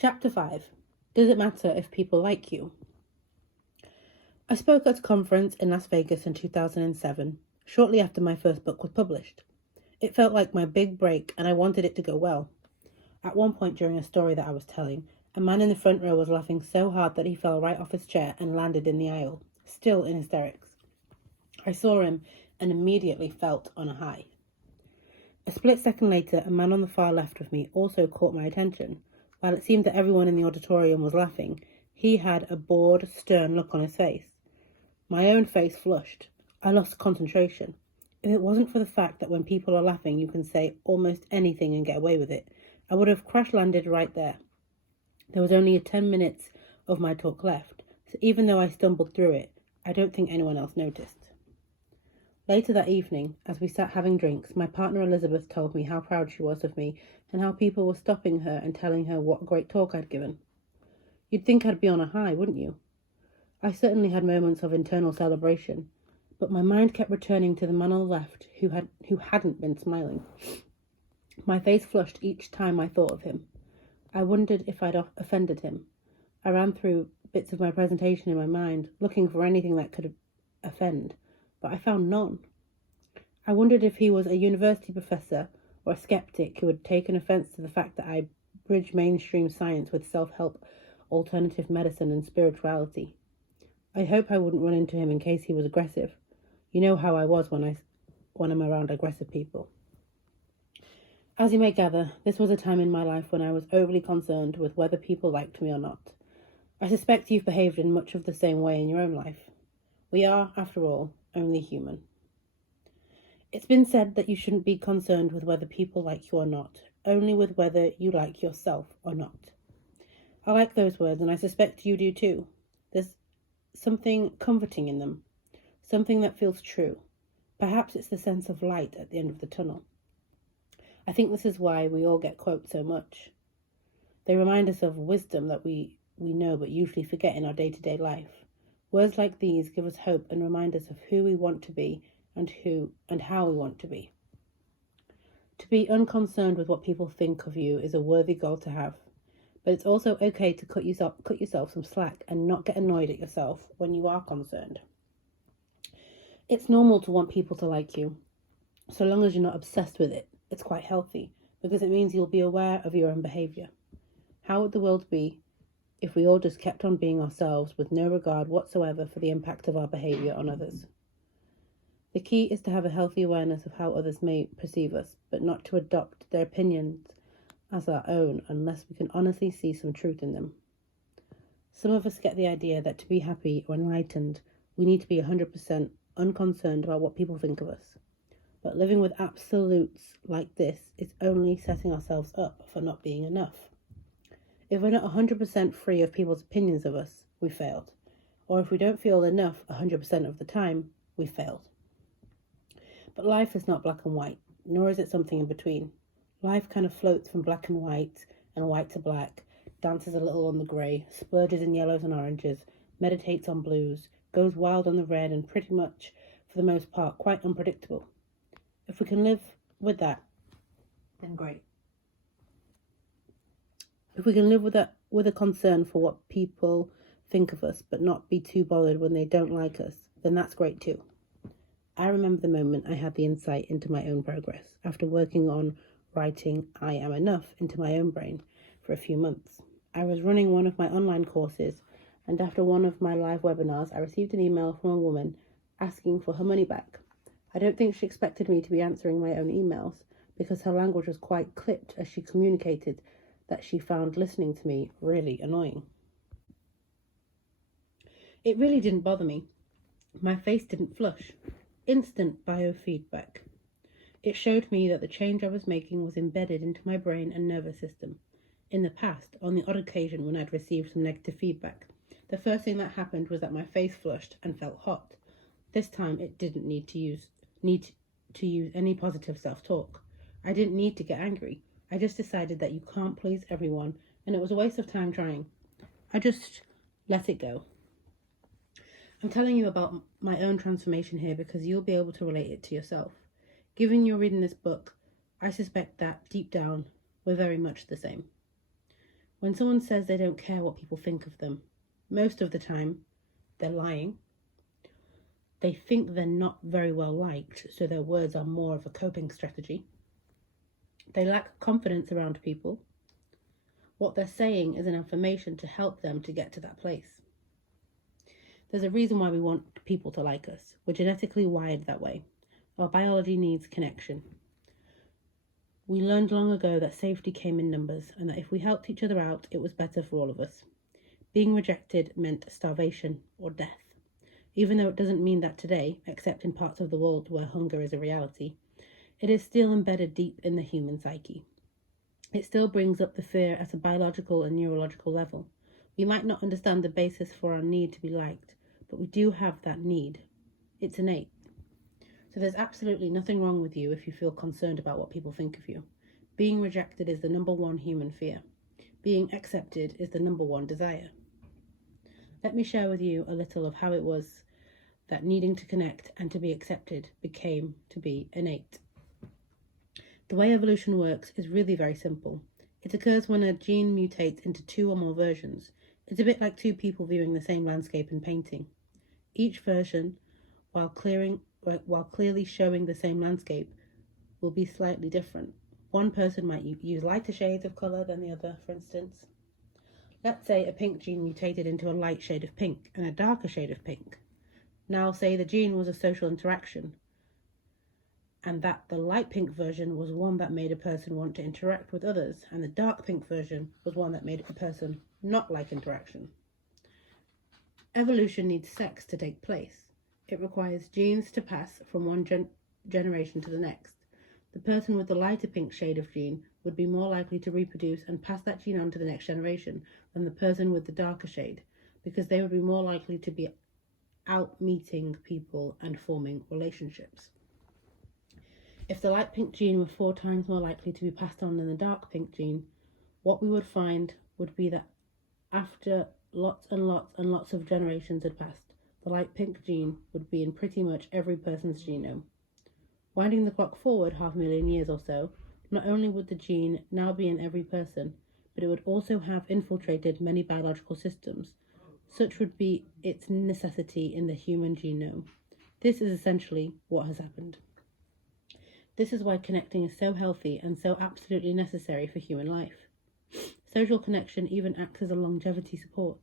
Chapter 5. Does it matter if people like you? I spoke at a conference in Las Vegas in 2007, shortly after my first book was published. It felt like my big break and I wanted it to go well. At one point during a story that I was telling, a man in the front row was laughing so hard that he fell right off his chair and landed in the aisle, still in hysterics. I saw him and immediately felt on a high. A split second later, a man on the far left of me also caught my attention. While it seemed that everyone in the auditorium was laughing, he had a bored, stern look on his face. My own face flushed. I lost concentration. If it wasn't for the fact that when people are laughing you can say almost anything and get away with it, I would have crash-landed right there. There was only 10 minutes of my talk left, so even though I stumbled through it, I don't think anyone else noticed. Later that evening, as we sat having drinks, my partner Elizabeth told me how proud she was of me and how people were stopping her and telling her what a great talk I'd given. You'd think I'd be on a high, wouldn't you? I certainly had moments of internal celebration, but my mind kept returning to the man on the left who hadn't been smiling. My face flushed each time I thought of him. I wondered if I'd offended him. I ran through bits of my presentation in my mind, looking for anything that could offend, but I found none. I wondered if he was a university professor or a skeptic who had taken offense to the fact that I bridge mainstream science with self-help, alternative medicine and spirituality. I hope I wouldn't run into him in case he was aggressive. You know how I was when I'm around aggressive people. As you may gather, this was a time in my life when I was overly concerned with whether people liked me or not. I suspect you've behaved in much of the same way in your own life. We are, after all, only human. It's been said that you shouldn't be concerned with whether people like you or not, only with whether you like yourself or not. I like those words, and I suspect you do too. There's something comforting in them, something that feels true. Perhaps it's the sense of light at the end of the tunnel. I think this is why we all get quotes so much. They remind us of wisdom that we know but usually forget in our day-to-day life. Words like these give us hope and remind us of who we want to be and how we want to be. To be unconcerned with what people think of you is a worthy goal to have, but it's also okay to cut yourself some slack and not get annoyed at yourself when you are concerned. It's normal to want people to like you, so long as you're not obsessed with it. It's quite healthy, because it means you'll be aware of your own behaviour. How would the world be if we all just kept on being ourselves with no regard whatsoever for the impact of our behaviour on others? The key is to have a healthy awareness of how others may perceive us, but not to adopt their opinions as our own unless we can honestly see some truth in them. Some of us get the idea that to be happy or enlightened, we need to be 100% unconcerned about what people think of us. But living with absolutes like this is only setting ourselves up for not being enough. If we're not 100% free of people's opinions of us, we failed. Or if we don't feel enough 100% of the time, we failed. But life is not black and white, nor is it something in between. Life kind of floats from black and white to black, dances a little on the grey, splurges in yellows and oranges, meditates on blues, goes wild on the red, and pretty much, for the most part, quite unpredictable. If we can live with that, then great. If we can live with a concern for what people think of us, but not be too bothered when they don't like us, then that's great too. I remember the moment I had the insight into my own progress after working on writing I Am Enough into my own brain for a few months. I was running one of my online courses, and after one of my live webinars, I received an email from a woman asking for her money back. I don't think she expected me to be answering my own emails, because her language was quite clipped as she communicated that she found listening to me really annoying. It really didn't bother me. My face didn't flush. Instant biofeedback. It showed me that the change I was making was embedded into my brain and nervous system. In the past, on the odd occasion when I'd received some negative feedback, the first thing that happened was that my face flushed and felt hot. This time it didn't need to use any positive self-talk. I didn't need to get angry. I just decided that you can't please everyone, and it was a waste of time trying. I just let it go. I'm telling you about my own transformation here because you'll be able to relate it to yourself. Given you're reading this book, I suspect that deep down, we're very much the same. When someone says they don't care what people think of them, most of the time they're lying. They think they're not very well liked, so their words are more of a coping strategy. They lack confidence around people. What they're saying is an affirmation to help them to get to that place. There's a reason why we want people to like us. We're genetically wired that way. Our biology needs connection. We learned long ago that safety came in numbers, and that if we helped each other out, it was better for all of us. Being rejected meant starvation or death. Even though it doesn't mean that today, except in parts of the world where hunger is a reality, it is still embedded deep in the human psyche. It still brings up the fear at a biological and neurological level. We might not understand the basis for our need to be liked, but we do have that need. It's innate. So there's absolutely nothing wrong with you if you feel concerned about what people think of you. Being rejected is the number one human fear. Being accepted is the number one desire. Let me share with you a little of how it was that needing to connect and to be accepted became to be innate. The way evolution works is really very simple. It occurs when a gene mutates into two or more versions. It's a bit like two people viewing the same landscape in painting. Each version, while clearly showing the same landscape, will be slightly different. One person might use lighter shades of colour than the other, for instance. Let's say a pink gene mutated into a light shade of pink and a darker shade of pink. Now say the gene was a social interaction, and that the light pink version was one that made a person want to interact with others, and the dark pink version was one that made a person not like interaction. Evolution needs sex to take place. It requires genes to pass from one generation to the next. The person with the lighter pink shade of gene would be more likely to reproduce and pass that gene on to the next generation than the person with the darker shade, because they would be more likely to be out meeting people and forming relationships. If the light pink gene were 4 times more likely to be passed on than the dark pink gene, what we would find would be that after lots and lots of generations had passed, the light pink gene would be in pretty much every person's genome. Winding the clock forward 500,000 years or so, not only would the gene now be in every person, but it would also have infiltrated many biological systems. Such would be its necessity in the human genome. This is essentially what has happened. This is why connecting is so healthy and so absolutely necessary for human life. Social connection even acts as a longevity support.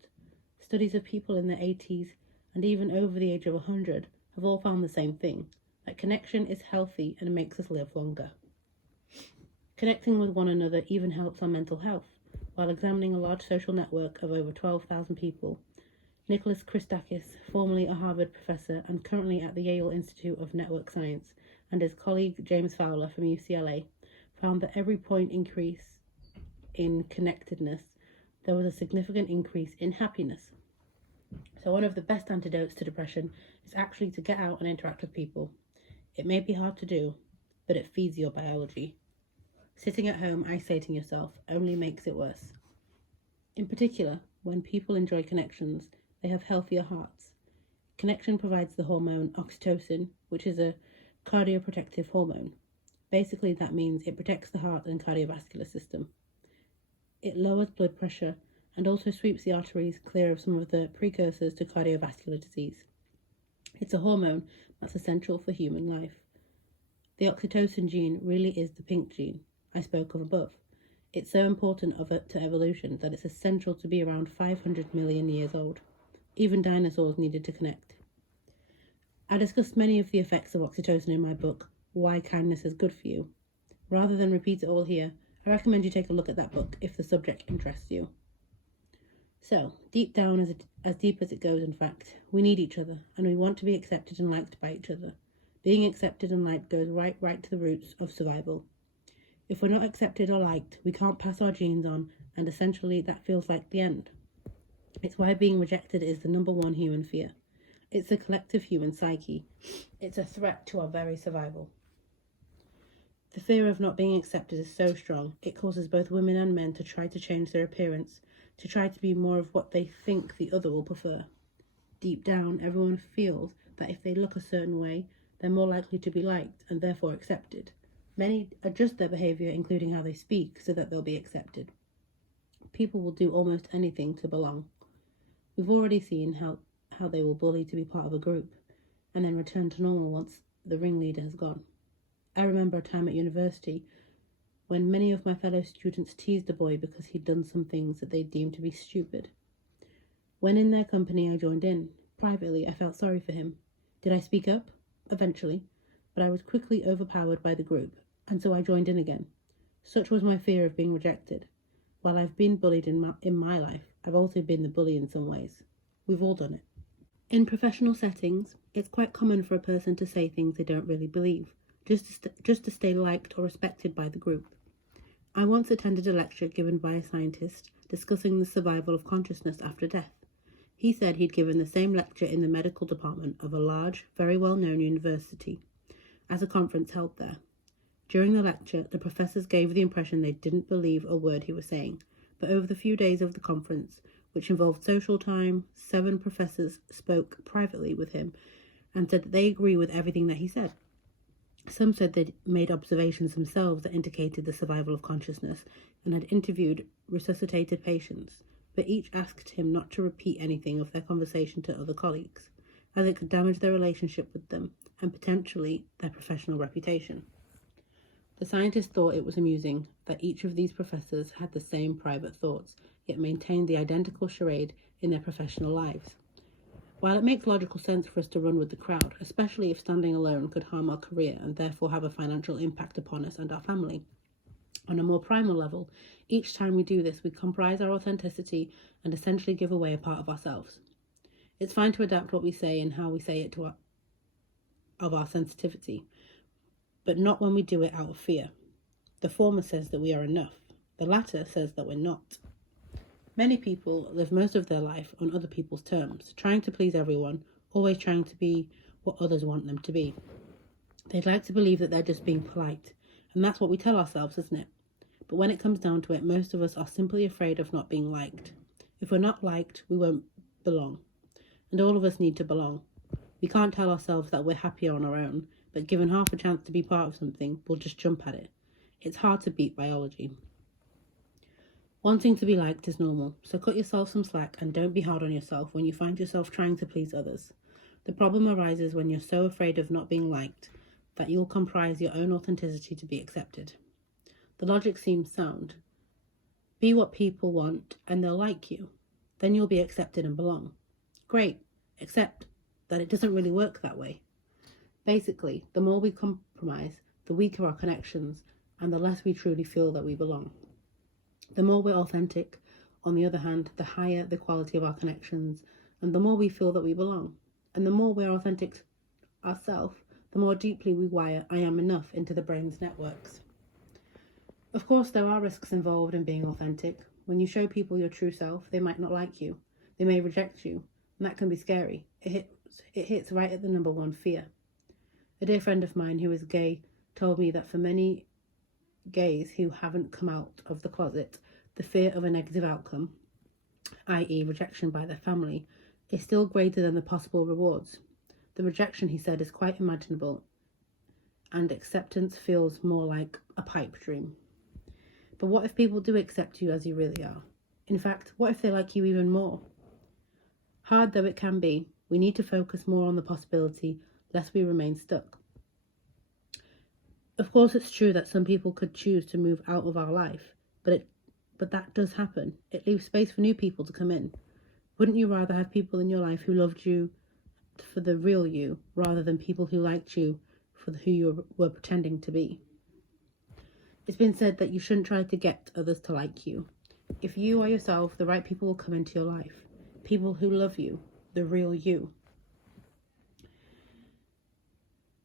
Studies of people in their 80s and even over the age of 100 have all found the same thing, that connection is healthy and makes us live longer. Connecting with one another even helps our mental health. While examining a large social network of over 12,000 people, Nicholas Christakis, formerly a Harvard professor and currently at the Yale Institute of Network Science, and his colleague James Fowler from UCLA, found that every point increase in connectedness, there was a significant increase in happiness. So one of the best antidotes to depression is actually to get out and interact with people. It may be hard to do, but it feeds your biology. Sitting at home isolating yourself only makes it worse. In particular, when people enjoy connections, they have healthier hearts. Connection provides the hormone oxytocin, which is a cardioprotective hormone. Basically, that means it protects the heart and cardiovascular system. It lowers blood pressure and also sweeps the arteries clear of some of the precursors to cardiovascular disease. It's a hormone that's essential for human life. The oxytocin gene really is the pink gene I spoke of above. It's so important to evolution that it's essential to be around 500 million years old. Even dinosaurs needed to connect. I discussed many of the effects of oxytocin in my book, Why Kindness is Good for You. Rather than repeat it all here, I recommend you take a look at that book if the subject interests you. So, deep down, as deep as it goes in fact, we need each other and we want to be accepted and liked by each other. Being accepted and liked goes right to the roots of survival. If we're not accepted or liked, we can't pass our genes on, and essentially that feels like the end. It's why being rejected is the number one human fear. It's the collective human psyche. It's a threat to our very survival. The fear of not being accepted is so strong, it causes both women and men to try to change their appearance, to try to be more of what they think the other will prefer. Deep down, everyone feels that if they look a certain way, they're more likely to be liked and therefore accepted. Many adjust their behaviour, including how they speak, so that they'll be accepted. people will do almost anything to belong. We've already seen how they will bully to be part of a group and then return to normal once the ringleader has gone. I remember a time at university when many of my fellow students teased a boy because he'd done some things that they deemed to be stupid. When in their company, I joined in. Privately, I felt sorry for him. Did I speak up? Eventually, but I was quickly overpowered by the group, and so I joined in again. Such was my fear of being rejected. While I've been bullied in my life, I've also been the bully in some ways. We've all done it. In professional settings, it's quite common for a person to say things they don't really believe, just to stay liked or respected by the group. I once attended a lecture given by a scientist discussing the survival of consciousness after death. He said he'd given the same lecture in the medical department of a large, very well-known university, as a conference held there. During the lecture, the professors gave the impression they didn't believe a word he was saying, but over the few days of the conference, which involved social time, 7 professors spoke privately with him and said that they agree with everything that he said. Some said they'd made observations themselves that indicated the survival of consciousness and had interviewed resuscitated patients, but each asked him not to repeat anything of their conversation to other colleagues, as it could damage their relationship with them and potentially their professional reputation. The scientist thought it was amusing that each of these professors had the same private thoughts, yet maintained the identical charade in their professional lives. While it makes logical sense for us to run with the crowd, especially if standing alone could harm our career and therefore have a financial impact upon us and our family, on a more primal level, each time we do this, we comprise our authenticity and essentially give away a part of ourselves. It's fine to adapt what we say and how we say it of our sensitivity, but not when we do it out of fear. The former says that we are enough. The latter says that we're not. Many people live most of their life on other people's terms, trying to please everyone, always trying to be what others want them to be. They'd like to believe that they're just being polite, and that's what we tell ourselves, isn't it? But when it comes down to it, most of us are simply afraid of not being liked. If we're not liked, we won't belong. And all of us need to belong. We can't tell ourselves that we're happier on our own, but given half a chance to be part of something, we'll just jump at it. It's hard to beat biology. Wanting to be liked is normal, so cut yourself some slack and don't be hard on yourself when you find yourself trying to please others. The problem arises when you're so afraid of not being liked that you'll comprise your own authenticity to be accepted. The logic seems sound. Be what people want and they'll like you. Then you'll be accepted and belong. Great, except that it doesn't really work that way. Basically, the more we compromise, the weaker our connections and the less we truly feel that we belong. The more we're authentic, on the other hand, the higher the quality of our connections and the more we feel that we belong. And the more we're authentic ourselves, the more deeply we wire I am enough into the brain's networks. Of course, there are risks involved in being authentic. When you show people your true self, they might not like you. They may reject you, and that can be scary. It hits right at the number one, fear. A dear friend of mine who is gay told me that for many gays who haven't come out of the closet, the fear of a negative outcome, i.e. rejection by their family, is still greater than the possible rewards. The rejection, he said, is quite imaginable, and acceptance feels more like a pipe dream. But what if people do accept you as you really are? In fact, what if they like you even more? Hard though it can be, we need to focus more on the possibility, lest we remain stuck. Of course, it's true that some people could choose to move out of our life, but that does happen. It leaves space for new people to come in. Wouldn't you rather have people in your life who loved you for the real you, rather than people who liked you for who you were pretending to be? It's been said that you shouldn't try to get others to like you. If you are yourself, the right people will come into your life. People who love you, the real you.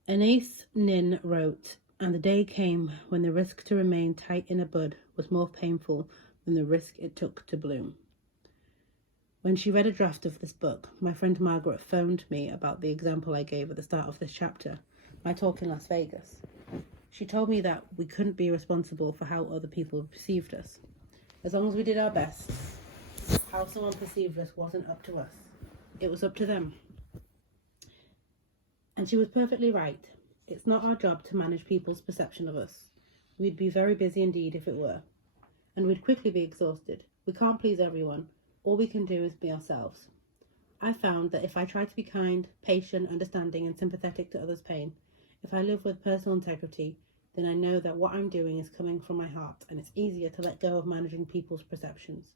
Anais Nin wrote, "And the day came when the risk to remain tight in a bud was more painful than the risk it took to bloom." When she read a draft of this book, my friend Margaret phoned me about the example I gave at the start of this chapter, my talk in Las Vegas. She told me that we couldn't be responsible for how other people perceived us. As long as we did our best, how someone perceived us wasn't up to us. It was up to them. And she was perfectly right. It's not our job to manage people's perception of us. We'd be very busy indeed if it were. And we'd quickly be exhausted. We can't please everyone. All we can do is be ourselves. I found that if I try to be kind, patient, understanding, and sympathetic to others' pain, if I live with personal integrity, then I know that what I'm doing is coming from my heart, and it's easier to let go of managing people's perceptions.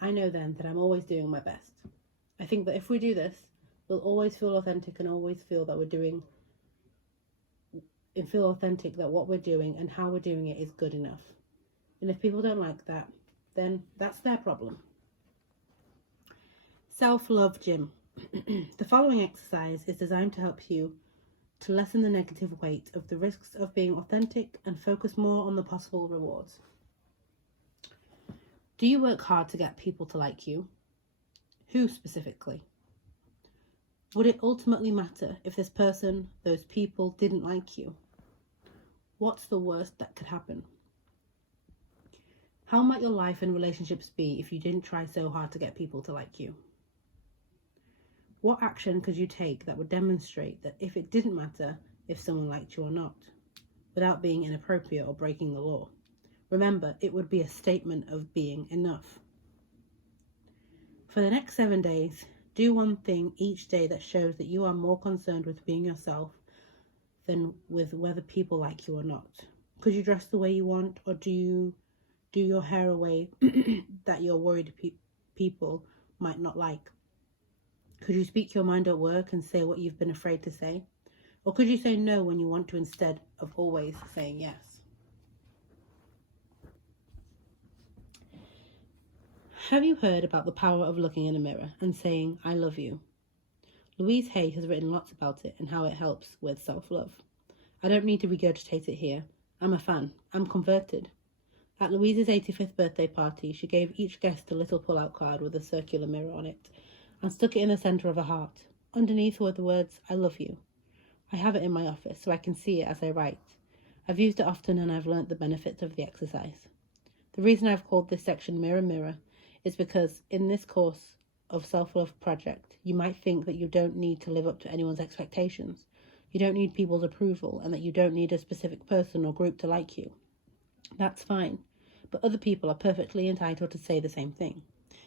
I know then that I'm always doing my best. I think that if we do this, we'll always feel authentic and always feel that what we're doing and how we're doing it is good enough. And if people don't like that, then that's their problem. Self-love gym. The following exercise is designed to help you to lessen the negative weight of the risks of being authentic and focus more on the possible rewards. Do you work hard to get people to like you? Who specifically? Would it ultimately matter if this person, those people, didn't like you? What's the worst that could happen? How might your life and relationships be if you didn't try so hard to get people to like you? What action could you take that would demonstrate that if it didn't matter if someone liked you or not, without being inappropriate or breaking the law? Remember, it would be a statement of being enough. For the next 7 days, do one thing each day that shows that you are more concerned with being yourself than with whether people like you or not. Could you dress the way you want, or do you do your hair a way that you're worried people might not like? Could you speak your mind at work and say what you've been afraid to say? Or could you say no when you want to instead of always saying yes? Have you heard about the power of looking in a mirror and saying, I love you? Louise Hay has written lots about it and how it helps with self-love. I don't need to regurgitate it here. I'm a fan. I'm converted. At Louise's 85th birthday party, she gave each guest a little pull-out card with a circular mirror on it and stuck it in the centre of a heart. Underneath were the words, I love you. I have it in my office so I can see it as I write. I've used it often and I've learnt the benefits of the exercise. The reason I've called this section Mirror Mirror is because in this course of self-love project, you might think that you don't need to live up to anyone's expectations. You don't need people's approval, and that you don't need a specific person or group to like you. That's fine, but other people are perfectly entitled to say the same thing.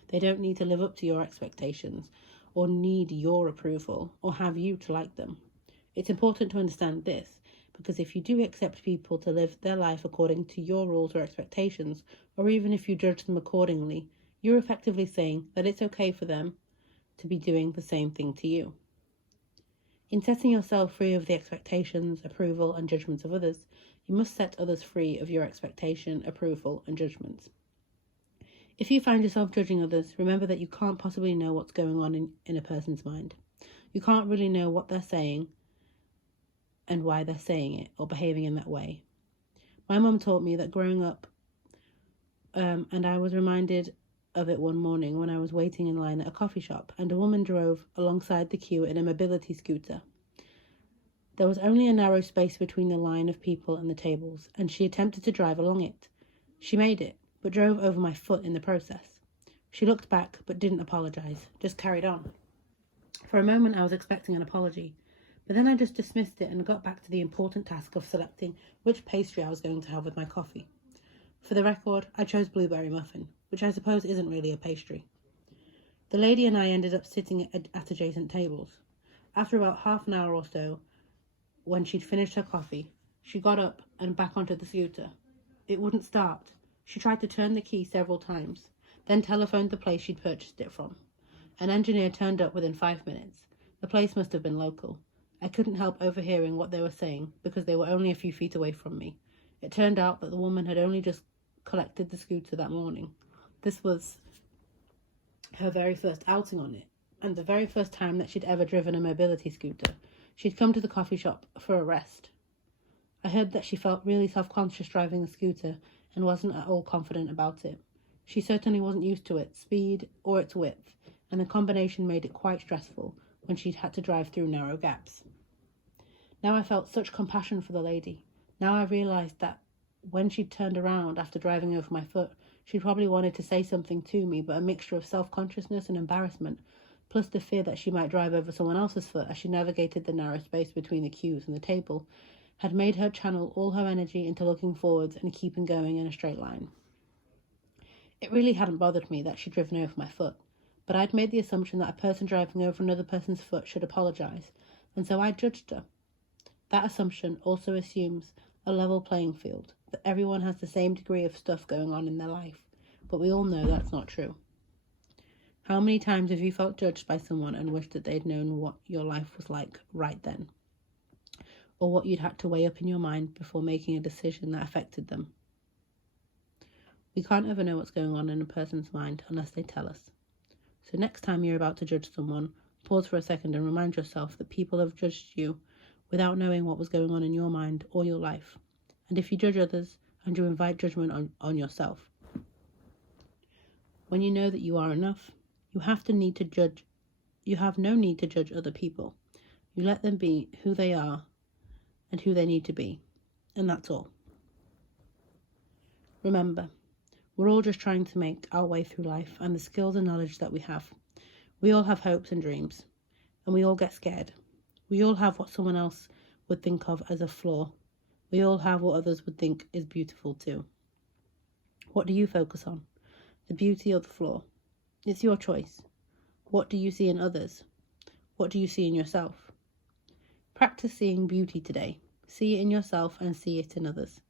They don't need to live up to your expectations or need your approval or have you to like them. It's important to understand this, because if you do accept people to live their life according to your rules or expectations, or even if you judge them accordingly, you're effectively saying that it's okay for them to be doing the same thing to you. In setting yourself free of the expectations, approval, and judgments of others, you must set others free of your expectation, approval, and judgments. If you find yourself judging others, remember that you can't possibly know what's going on in a person's mind. You can't really know what they're saying and why they're saying it or behaving in that way. My mum taught me that growing up, and I was reminded of it one morning when I was waiting in line at a coffee shop and a woman drove alongside the queue in a mobility scooter. There was only a narrow space between the line of people and the tables, and she attempted to drive along it. She made it, but drove over my foot in the process. She looked back but didn't apologise, just carried on. For a moment I was expecting an apology, but then I just dismissed it and got back to the important task of selecting which pastry I was going to have with my coffee. For the record, I chose blueberry muffin, which I suppose isn't really a pastry. The lady and I ended up sitting at adjacent tables. After about half an hour or so, when she'd finished her coffee, she got up and back onto the scooter. It wouldn't start. She tried to turn the key several times, then telephoned the place she'd purchased it from. An engineer turned up within 5 minutes. The place must have been local. I couldn't help overhearing what they were saying because they were only a few feet away from me. It turned out that the woman had only just collected the scooter that morning. This was her very first outing on it, and the very first time that she'd ever driven a mobility scooter. She'd come to the coffee shop for a rest. I heard that she felt really self-conscious driving a scooter and wasn't at all confident about it. She certainly wasn't used to its speed or its width, and the combination made it quite stressful when she'd had to drive through narrow gaps. Now I felt such compassion for the lady. Now I realised that when she'd turned around after driving over my foot, she'd probably wanted to say something to me, but a mixture of self-consciousness and embarrassment, plus the fear that she might drive over someone else's foot as she navigated the narrow space between the queues and the table, had made her channel all her energy into looking forwards and keeping going in a straight line. It really hadn't bothered me that she'd driven over my foot, but I'd made the assumption that a person driving over another person's foot should apologise, and so I judged her. That assumption also assumes a level playing field, that everyone has the same degree of stuff going on in their life, but we all know that's not true. How many times have you felt judged by someone and wished that they'd known what your life was like right then? Or what you'd had to weigh up in your mind before making a decision that affected them? We can't ever know what's going on in a person's mind unless they tell us. So next time you're about to judge someone, pause for a second and remind yourself that people have judged you without knowing what was going on in your mind or your life. And if you judge others and you invite judgment on yourself, when you know that you are enough, you have no need to judge other people. You let them be who they are and who they need to be. And that's all. Remember, we're all just trying to make our way through life and the skills and knowledge that we have. We all have hopes and dreams, and we all get scared. We all have what someone else would think of as a flaw. We all have what others would think is beautiful too. What do you focus on? The beauty or the flaw? It's your choice. What do you see in others? What do you see in yourself? Practice seeing beauty today. See it in yourself and see it in others.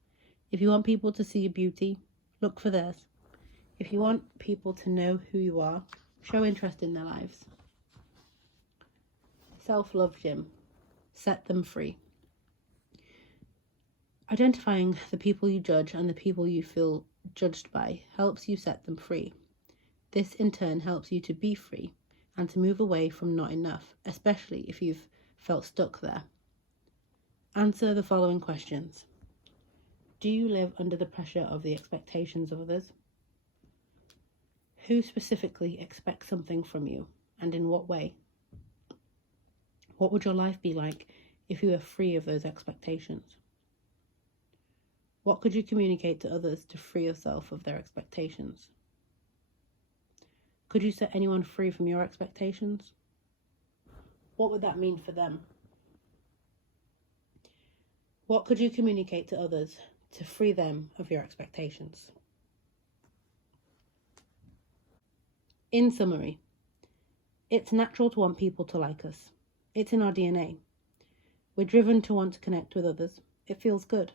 If you want people to see your beauty, look for theirs. If you want people to know who you are, show interest in their lives. Self-love gym. Set them free. Identifying the people you judge and the people you feel judged by helps you set them free. This in turn helps you to be free and to move away from not enough, especially if you've felt stuck there. Answer the following questions. Do you live under the pressure of the expectations of others? Who specifically expects something from you, and in what way? What would your life be like if you were free of those expectations? What could you communicate to others to free yourself of their expectations? Could you set anyone free from your expectations? What would that mean for them? What could you communicate to others to free them of your expectations? In summary, it's natural to want people to like us. It's in our DNA. We're driven to want to connect with others. It feels good.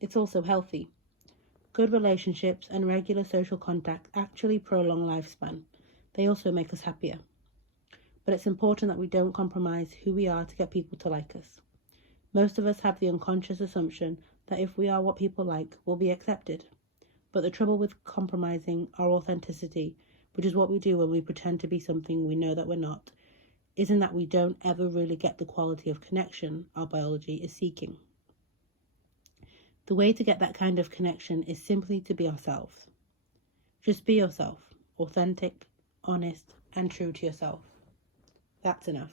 It's also healthy. Good relationships and regular social contact actually prolong lifespan. They also make us happier. But it's important that we don't compromise who we are to get people to like us. Most of us have the unconscious assumption that if we are what people like, we'll be accepted. But the trouble with compromising our authenticity, which is what we do when we pretend to be something we know that we're not, isn't that we don't ever really get the quality of connection our biology is seeking. The way to get that kind of connection is simply to be ourselves. Just be yourself, authentic, honest, and true to yourself. That's enough.